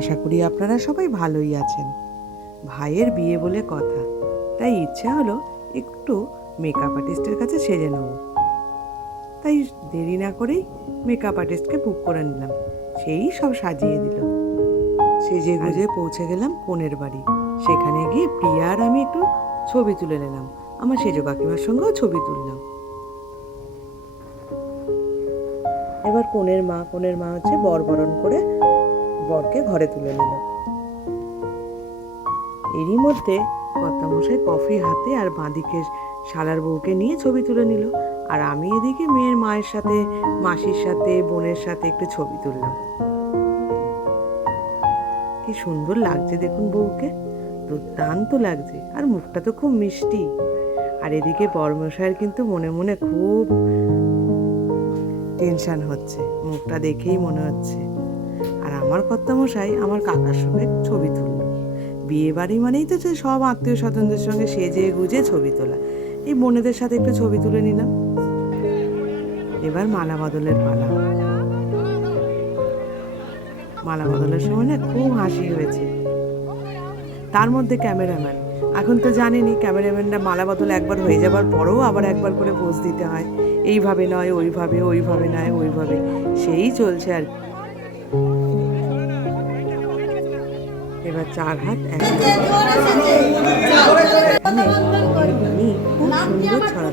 আশা করি আপনারা সবাই ভালোই আছেন। ভাইয়ের বিয়ে বলে কথা, তাই ইচ্ছে হলো একটু মেকআপ আর্টিস্টের কাছে সেজে নেব। তাই দেরি না করেই মেকআপ আর্টিস্টকে বুক করে নিলাম। সেই সব সাজিয়ে দিল। সেজে গুজে পৌঁছে গেলাম কনের বাড়ি। সেখানে গিয়ে প্রিয়া আর আমি একটু ছবি তুলে নিলাম। আমার সেজো কাকিমার সঙ্গেও ছবি তুললাম। এবার কনের মা হচ্ছে বরণ করে বরকে ঘরে তুলে নিল। এরই মধ্যে কর্তামশাই কফি হাতে আর বাঁদিকে শালার বউকে নিয়ে ছবি তুলে নিল। আর আমি এদিকে মেয়ের মায়ের সাথে, মাসির সাথে, বোনের সাথে একটু ছবি তুললাম। কি সুন্দর লাগছে দেখুন বউকে, দুর্দান্ত লাগছে। আর মুখটা তো খুব মিষ্টি। আর এদিকে বরমশাইয়ের কিন্তু মনে মনে খুব টেনশন হচ্ছে, মুখটা দেখেই মনে হচ্ছে। আর আমার কর্তামশাই আমার কাকার সঙ্গে ছবি তুলল। বিয়ে বাড়ি মানেই তো সব আত্মীয় স্বজনদের সঙ্গে সেজে গুজে ছবি তোলা। এই বোনেদের সাথে একটু ছবি তুলে নিলাম। এবার মালা বদলের পালা। মালা বদলের সময় না খুব হাসি হয়েছে। তার মধ্যে ক্যামেরাম্যান, এখন তো জানেনই ক্যামেরাম্যানরা মালা বদল একবার হয়ে যাবার পরেও আবার একবার করে পোজ দিতে হয়। এইভাবে নয় ওইভাবে, ওইভাবে নয় ওইভাবে, সেই চলছে আর কি। এবার 4 হাত এক খুব সুন্দর ছড়া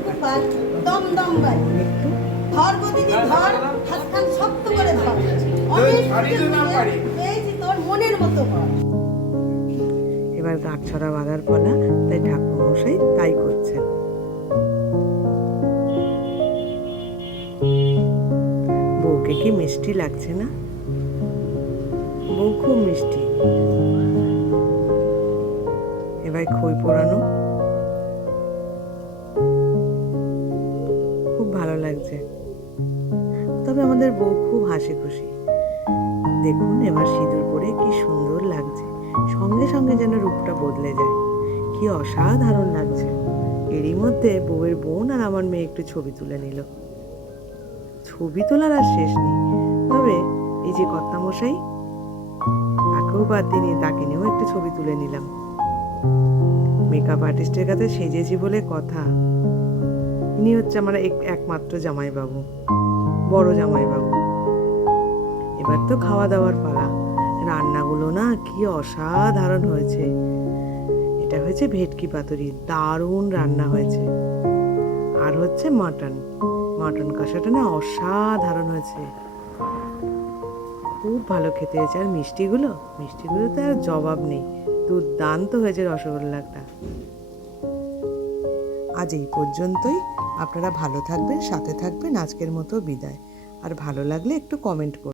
এবার গাঁট ছড়া বাঁধার পালা, তাই ঠাকুরমশাই তাই করছেন। বউকে কি মিষ্টি লাগছে না? বউ খুব মিষ্টি। এবার খই পোড়ানো, খুব ভালো লাগছে। তবে আমাদের বউ খুব হাসি খুশি। দেখুন এবার সিঁদুর পরে কি সুন্দর লাগছে। সঙ্গে সঙ্গে যেন রূপটা বদলে যায়। কি অসাধারণ লাগছে। এরই মধ্যে বউয়ের বোন আর আমার মেয়ে একটু ছবি তুলে নিল। ছবি তোলার আর শেষ নেই। তবে এই যে কর্তামশাই, তাকেও বাদ দিইনি, তাকে নিয়েও একটু ছবি তুলে নিলাম। মেকআপ আর্টিস্টের কাছে সেজেছি বলে কথা। ইনি হচ্ছে আমার একমাত্র জামাইবাবু, বড় জামাইবাবু। এবার তো খাওয়া দাওয়ার পালা। রান্নাগুলো না কি অসাধারণ হয়েছে। এটা হয়েছে ভেটকি পাতুরি, দারুণ রান্না হয়েছে। আর হচ্ছে মাটন কষাটা না অসাধারণ হয়েছে, খুব ভালো খেতে হয়েছে। আর মিষ্টিগুলো তো আর জবাব নেই, দুর্দান্ত হয়েছে রসগোল্লাটা। আজ এই পর্যন্তই। আপনারা ভালো থাকবেন, সাথে থাকবেন। আজকের মতো বিদায়। আর ভালো লাগলে একটু কমেন্ট করুন।